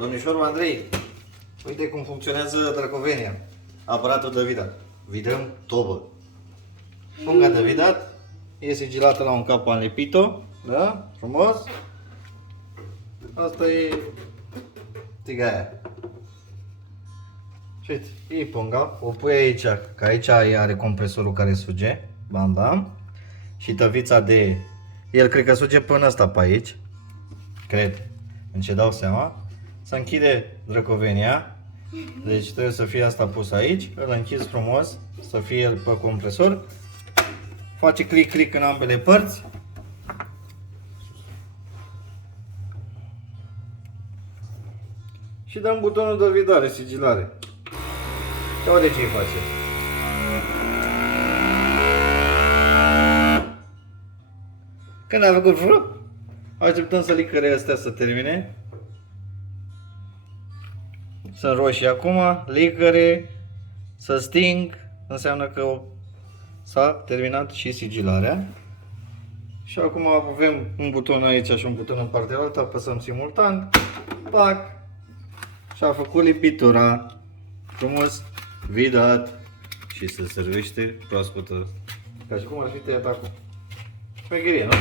Domnișorul Andrei, uite cum funcționează Dracovenia. Aparatul de vidat. Vidăm tobă. Punga de vidat e sigilată la un cap, am lipit-o, da? Frumos. Asta e tigaia. Și uite, e punga, o pui aici, că aici are compresorul care suge, bam bam. Și tăvița de, el cred că suge până asta pe aici, cred, în ce dau seama. Se închide Dracovenia, deci trebuie să fie asta pus aici, îl închizi frumos, să fie el pe compresor. Face click în ambele părți. Și dăm butonul de vidare, sigilare. Ia uite ce îi face. Când a făcut frup, așteptăm să licăre astea să termine. Sunt roșii acum, licăre, să sting, înseamnă că s-a terminat și sigilarea. Și acum avem un buton aici și un buton în partea alta, apăsăm simultan, pac, și a făcut lipitura, frumos, vidat și se servește proaspătă, ca și cum ar fi tăiat acum. Șmecherie, nu?